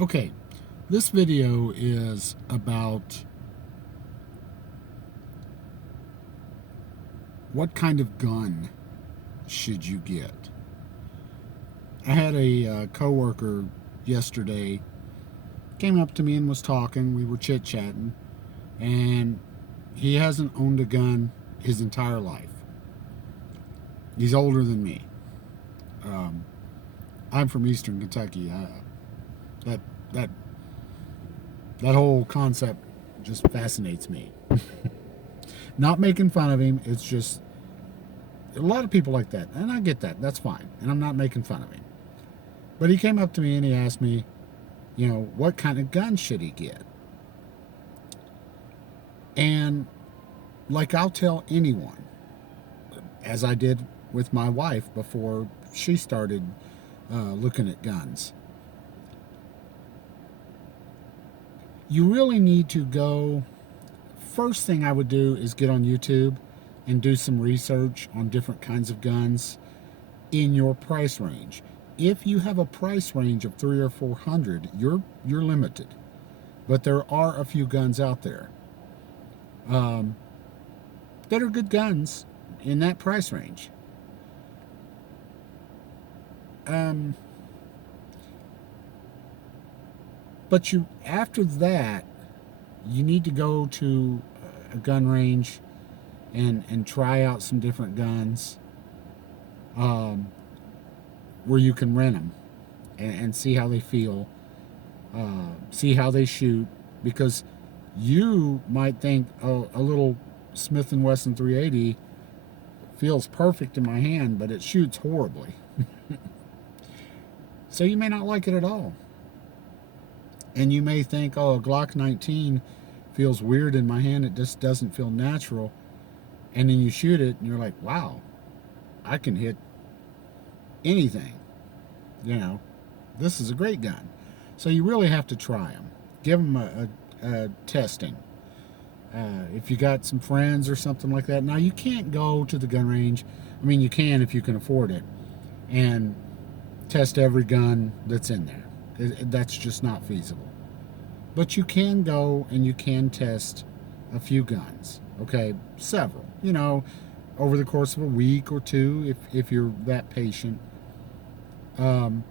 Okay, this video is about what kind of gun should you get. I had a coworker yesterday came up to me and was talking. We were chit chatting, and he hasn't owned a gun his entire life. He's older than me. Um, I'm from Eastern Kentucky. That that that whole concept just fascinates me. Not making fun of him. It's just a lot of people like that, and I get that. That's fine, and I'm not making fun of him. But he came up to me and he asked me, what kind of gun should he get? And like I'll tell anyone, as I did with my wife before she started looking at guns, you really need to go. First thing I would do is get on YouTube and do some research on different kinds of guns in your price range. If you have a price range of 300 or 400, you're limited. But there are a few guns out there um, that are good guns in that price range. Um, but you after that, you need to go to a gun range and try out some different guns um, where you can rent them and see how they feel, see how they shoot, because you might think, oh, a little Smith and Wesson 380 feels perfect in my hand, but it shoots horribly. So you may not like it at all. And you may think, oh, a Glock 19 feels weird in my hand, it just doesn't feel natural. And then you shoot it and you're like, wow, I can hit anything. You know, this is a great gun. So you really have to try them. Give them a testing. If you got some friends or something like that. Now, you can't go to the gun range. I mean, you can if you can afford it, and test every gun that's in there. That's just not feasible. But you can go and you can test a few guns. Okay, several. Over the course of a week or two, if you're that patient. Um,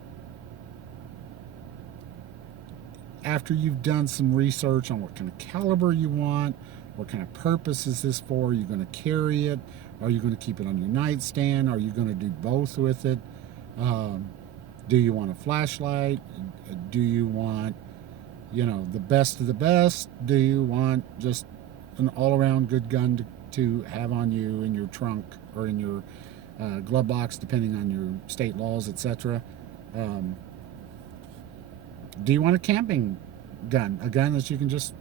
After you've done some research on what kind of caliber you want, what kind of purpose is this for? Are you going to carry it? Are you going to keep it on your nightstand? Are you going to do both with it? Um, do you want a flashlight? Do you want, the best of the best? Do you want just an all-around good gun to have on you in your trunk or in your glove box, depending on your state laws, etc.? Um, do you want a camping gun, a gun that you can just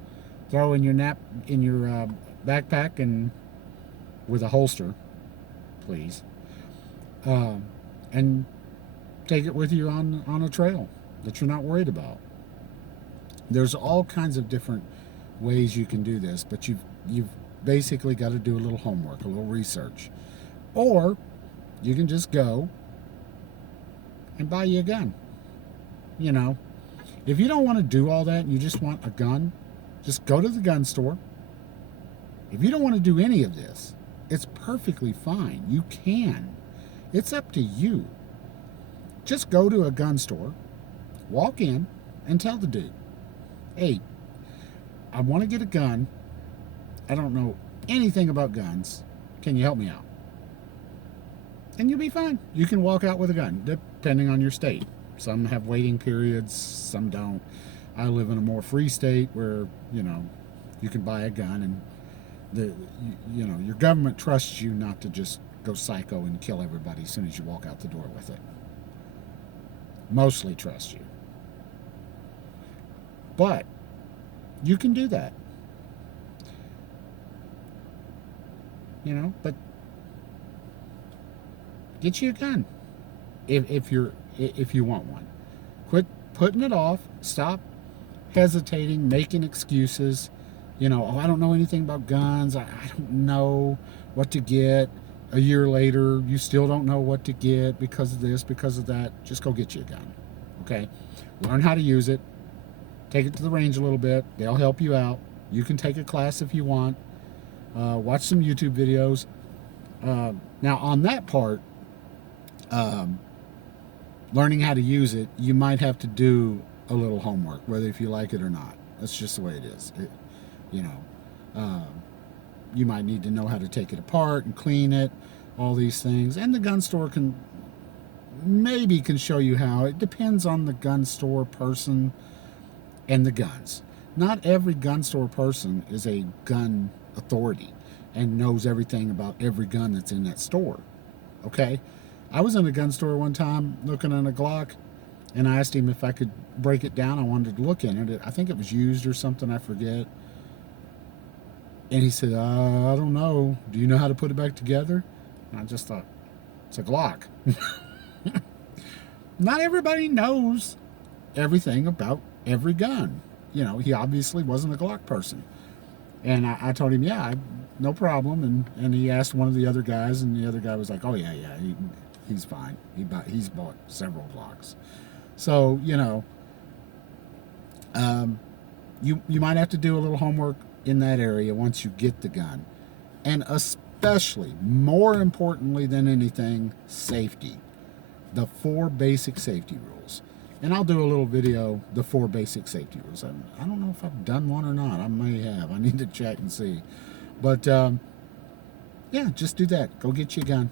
throw in your backpack and with a holster, please, um, and take it with you on a trail that you're not worried about? There's all kinds of different ways you can do this, but you've basically got to do a little homework, a little research, or you can just go and buy you a gun. You know, if you don't want to do all that and you just want a gun, just go to the gun store. If you don't want to do any of this, it's perfectly fine. You can. It's up to you. Just go to a gun store, walk in, and tell the dude, hey, I want to get a gun. I don't know anything about guns. Can you help me out? And you'll be fine. You can walk out with a gun, depending on your state. Some have waiting periods, some don't. I live in a more free state where, you can buy a gun, and your government trusts you not to just go psycho and kill everybody as soon as you walk out the door with it. Mostly trust you. But you can do that. But get you a gun if you want one. Quit putting it off. Stop hesitating, making excuses. Oh, I don't know anything about guns. I don't know what to get. A year later, you still don't know what to get because of this, because of that. Just go get you a gun. Okay? Learn how to use it. Take it to the range a little bit. They'll help you out. You can take a class if you want. Watch some YouTube videos. Now, on that part, learning how to use it, you might have to do a little homework, whether if you like it or not. That's just the way it is. You know, you might need to know how to take it apart and clean it, all these things. And the gun store can show you how. It depends on the gun store person and the guns. Not every gun store person is a gun authority and knows everything about every gun that's in that store. Okay? I was in a gun store one time looking at a Glock, and I asked him if I could break it down. I wanted to look in it. I think it was used or something, I forget. And he said, I don't know. Do you know how to put it back together? And I just thought, it's a Glock. Not everybody knows everything about every gun. You know, he obviously wasn't a Glock person. And I told him, yeah, no problem. And he asked one of the other guys, and the other guy was like, oh, yeah, he's fine. He's bought several Glocks. So, you know, you might have to do a little homework in that area once you get the gun. And especially, more importantly than anything, safety. The 4 basic safety rules. And I'll do a little video, the 4 basic safety rules. I don't know if I've done one or not. I may have. I need to check and see. But, yeah, just do that. Go get you a gun.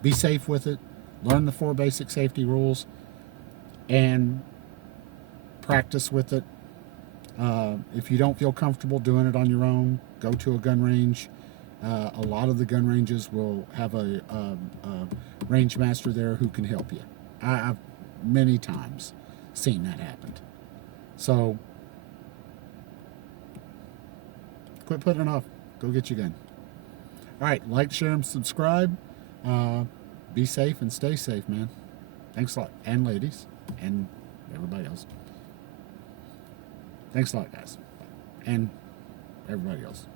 Be safe with it. Learn the 4 basic safety rules. And practice with it. If you don't feel comfortable doing it on your own, go to a gun range. A lot of the gun ranges will have a range master there who can help you. I've many times seen that happen. So quit putting it off. Go get your gun. All right, like, share, and subscribe. Be safe and stay safe, man. Thanks a lot. And ladies, and everybody else. Thanks a lot, guys. And everybody else.